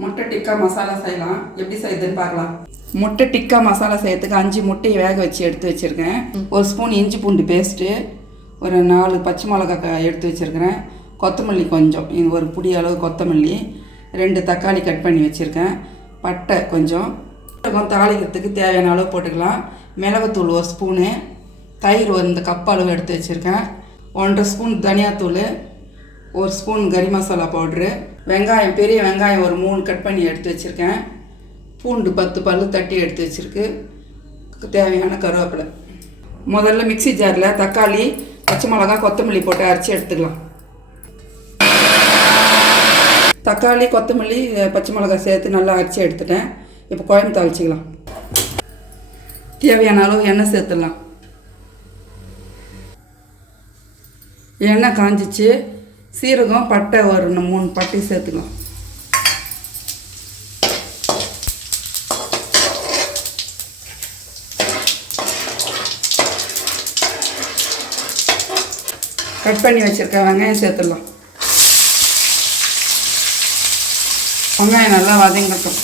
முட்டை டிக்கா மசாலா செய்யலாம். எப்படி செய்யுதுன்னு பார்க்கலாம். முட்டை டிக்கா மசாலா செய்யறதுக்கு 5 முட்டையை வேக வச்சு எடுத்து வச்சுருக்கேன். 1 ஸ்பூன் இஞ்சி பூண்டு பேஸ்ட்டு, ஒரு 4 பச்சை மிளகாய் எடுத்து வச்சுருக்கிறேன். கொத்தமல்லி கொஞ்சம், இது ஒரு புடி அளவு கொத்தமல்லி, 2 தக்காளி கட் பண்ணி வச்சுருக்கேன். பட்டை கொஞ்சம், தாளிக்கிறதுக்கு தேவையான அளவு போட்டுக்கலாம். மிளகுத்தூள் 1 ஸ்பூனு, தயிர் இந்த கப் அளவு எடுத்து வச்சுருக்கேன். 1.5 ஸ்பூன் தனியாத்தூள், 1 ஸ்பூன் கறி மசாலா பவுட்ரு, வெங்காயம் பெரிய வெங்காயம் ஒரு 3 கட் பண்ணி எடுத்து வச்சுருக்கேன். பூண்டு 10 பல்லு தட்டி எடுத்து வச்சுருக்கு. தேவையான கருவேப்பிலை. முதல்ல மிக்சி ஜாரில் தக்காளி, பச்சை மிளகாய், கொத்தமல்லி போட்டு அரைச்சி எடுத்துக்கலாம். தக்காளி, கொத்தமல்லி, பச்சை மிளகாய் சேர்த்து நல்லா அரைச்சி எடுத்துட்டேன். இப்போ குழம்பு தாளிச்சிக்கலாம். தேவையான அளவு எண்ணெய் சேர்த்துடலாம். எண்ணெய் காஞ்சிச்சு. சீரகம், பட்டை ஒரு 3 பட்டை சேர்த்துக்கலாம். கட் பண்ணி வச்சுருக்க வெங்காயம் சேர்த்துடலாம். வெங்காயம் நல்லா வதங்கட்டும்.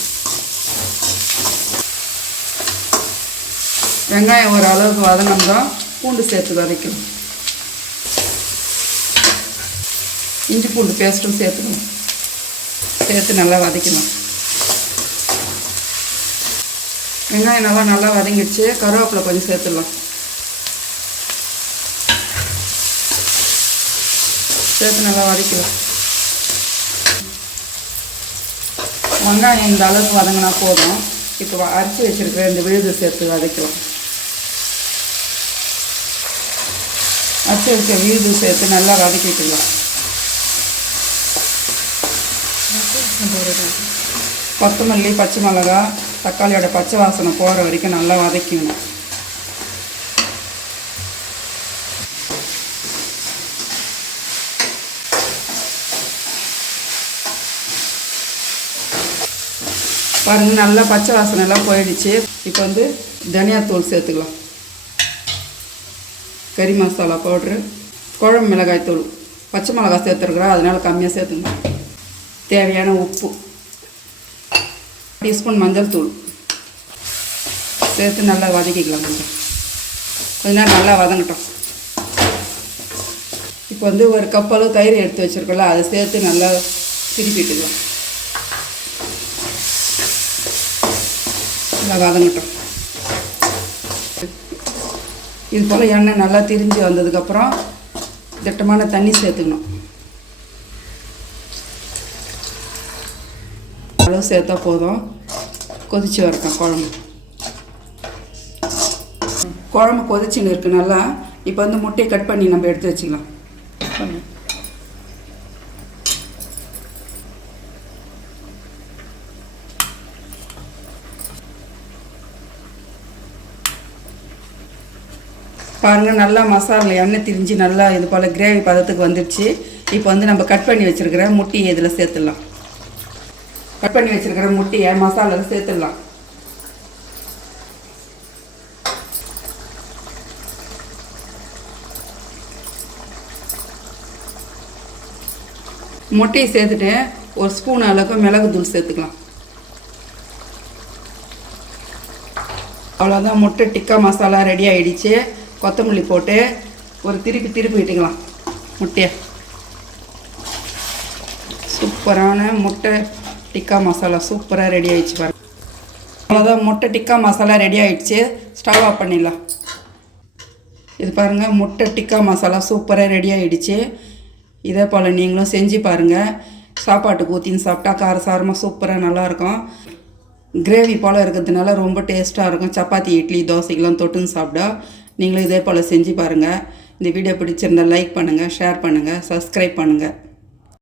வெங்காயம் ஒரு அளவுக்கு வதங்கினோம் பூண்டு சேர்த்து வதக்கணும். இஞ்சி பூண்டு பேஸ்ட்டும் சேர்த்துக்கணும். சேர்த்து நல்லா வதக்கணும். வெங்காயம் நல்லா வதங்கிடுச்சு. கருவேப்பிலை கொஞ்சம் சேர்த்துடலாம். சேர்த்து நல்லா வதக்கலாம். வெங்காயம் இந்த அளவுக்கு வதங்கினா போதும். இப்போ அரைச்சி வச்சுருக்கிற இந்த விழுது சேர்த்து வதக்கலாம். அரைச்சி வச்ச விழுது சேர்த்து நல்லா வதக்கிக்கலாம். கொத்தமல்லி, பச்சை மிளகாய், தக்காளியோட பச்சை வாசனை போகிற வரைக்கும் நல்லா வதக்கிக்கணும். பாருங்கள், நல்லா பச்சை வாசனை எல்லாம் போயிடுச்சு. இப்போ தனியாத்தூள் சேர்த்துக்கலாம். கறி மசாலா பவுட்ரு, குழம்பு மிளகாய் தூள், பச்சை மிளகாய் சேர்த்துருக்குறோம், அதனால் கம்மியாக சேர்த்துக்கலாம். தேவையான உப்பு, டீஸ்பூன் மஞ்சள் தூள் சேர்த்து நல்லா வதக்கிக்கலாம். கொஞ்ச நேரம் நல்லா வதங்கட்டும். இப்போ ஒரு கப் அளவு தயிர் எடுத்து வச்சுருக்கோம்ல, அதை சேர்த்து நல்லா திருப்பிட்டுக்கலாம். நல்லா வதங்கட்டும். இது போல் எண்ணெய் நல்லா திரிஞ்சு வந்ததுக்கப்புறம் திட்டமான தண்ணி சேர்த்துக்கணும். அளவு சேர்த்தா போதும். கொதிச்சு வரட்டும் குழம்பு. குழம்பு கொதிச்சுன்னு இருக்குது நல்லா. இப்போ முட்டையை கட் பண்ணி நம்ம எடுத்து வச்சுக்கலாம். பாருங்கள், நல்லா மசாலா எண்ணெய் திரிஞ்சு நல்லா இது போல் கிரேவி பதத்துக்கு வந்துடுச்சு. இப்போ நம்ம கட் பண்ணி வச்சுருக்கிற முட்டையை இதில் சேர்த்துடலாம். கட் பண்ணி வச்சுருக்கிற முட்டையை மசாலாவில் சேர்த்துடலாம். முட்டையை சேர்த்துட்டு 1 ஸ்பூன் அளவுக்கு மிளகுத்தூள் சேர்த்துக்கலாம். அவ்வளோதான், முட்டை டிக்கா மசாலா ரெடி ஆகிடுச்சு. கொத்தமல்லி போட்டு ஒரு திருப்பி விட்டுக்கலாம் முட்டையை. சூப்பரான முட்டை டிக்கா மசாலா சூப்பராக ரெடி ஆகிடுச்சு பாருங்கள். அவ்வளோதான், முட்டை டிக்கா மசாலா ரெடி ஆகிடுச்சு. ஸ்டவ் ஆஃப் பண்ணிடலாம். இது பாருங்கள், முட்டை டிக்கா மசாலா சூப்பராக ரெடி ஆகிடுச்சு. இதே போல் நீங்களும் செஞ்சு பாருங்கள். சாப்பாட்டுக்கு ஊற்றின்னு சாப்பிட்டா காரசாரமாக சூப்பராக நல்லாயிருக்கும். கிரேவி போல் இருக்கிறதுனால ரொம்ப டேஸ்ட்டாக இருக்கும். சப்பாத்தி, இட்லி, தோசைக்கெலாம் தொட்டுன்னு சாப்பிட்டா நீங்களும் இதே போல் செஞ்சு பாருங்கள். இந்த வீடியோ பிடிச்சிருந்தால் லைக் பண்ணுங்கள், ஷேர் பண்ணுங்கள், சப்ஸ்கிரைப் பண்ணுங்கள்.